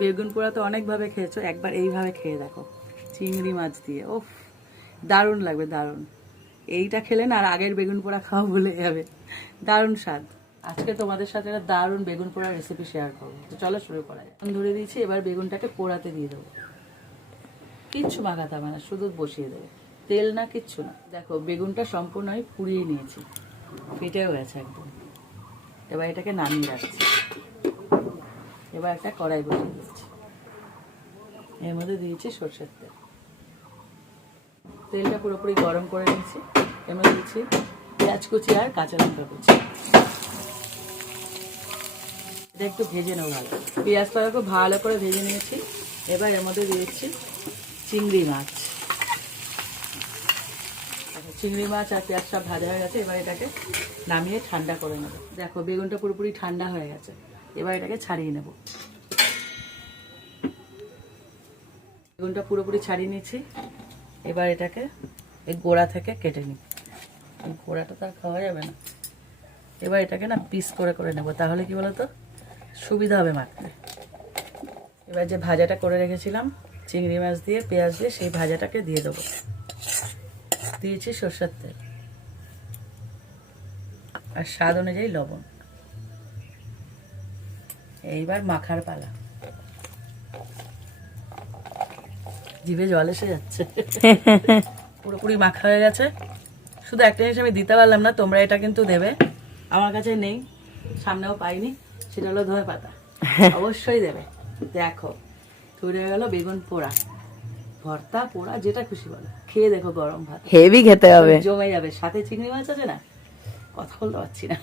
বেগুন পোড়া তো অনেকভাবে খেয়েছো, একবার এইভাবে খেয়ে দেখো, চিংড়ি মাছ দিয়ে। ওফ, দারুণ লাগবে, দারুণ। এইটা খেলে না আর আগের বেগুন পোড়া খাওয়া ভুলে যাবে, দারুণ স্বাদ। আজকে তোমাদের সাথে একটা দারুণ বেগুন পোড়ার রেসিপি শেয়ার করবো। তো চলো শুরু করা যায়। ধরে দিয়েছি, এবার বেগুনটাকে পোড়াতে দিয়ে দেবো। কিচ্ছু মাখাতে হবে না, শুধু বসিয়ে দেবে, তেল না, কিচ্ছু না। দেখো বেগুনটা সম্পূর্ণ আমি পুড়িয়ে নিয়েছি, ফেটেও গেছে একদম। এবার এটাকে নামিয়ে রাখছি। এবার একটা কড়াই বসিয়ে দিচ্ছি, এর মধ্যে দিয়েছি সরষের তেল। তেলটা পুরোপুরি গরম করে নিয়েছি। এর মধ্যে দিচ্ছি পেঁয়াজ কুচি আর কাঁচা লঙ্কা কুচি। এটা একটু ভেজে নেবো ভালো। পেঁয়াজটা খুব ভালো করে ভেজে নিয়েছি। এবার এর মধ্যে দিয়েছি চিংড়ি মাছ। চিংড়ি মাছ আর পেঁয়াজটা ভাজা হয়ে গেছে। এবার এটাকে নামিয়ে ঠান্ডা করে নেব। দেখো বেগুনটা পুরোপুরি ঠান্ডা হয়ে গেছে। এবার এটাকে ছাড়িয়ে নেব। বেগুনটা পুরোপুরি ছাড়িয়ে নিয়েছি। এবার এটাকে এই গোড়া থেকে কেটে নিই। গোড়াটা তো আর খাওয়া যাবে না। এবার এটাকে না পিস করে করে নেব, তাহলে কি বলতো সুবিধা হবে মাখতে। এবার যে ভাজাটা করে রেখেছিলাম চিংড়ি মাছ দিয়ে পেঁয়াজ দিয়ে, সেই ভাজাটাকে দিয়ে দেবো। দিয়েছি সরষের তেল আর স্বাদ অনুযায়ী লবণ। এইবার মাখার পালা। জিভে জল এসে যাচ্ছে। পুরোপুরি মাখা হয়ে গেছে। শুধু একটা জিনিস আমি দিতে পারলাম না, তোমরা এটা কিন্তু দেবে। আমার কাছে নেই, সামনেও পাইনি, সেটা হলো ধনে পাতা। অবশ্যই দেবে। দেখো তৈরি হয়ে গেল বেগুন পোড়া, ভর্তা, পোড়া, যেটা খুশি বলো। খেয়ে দেখো, গরম ভাত হেভি খেতে হবে, জমে যাবে। সাথে চিংড়ি মাছ আছে না, কথা বলতে পারছি না।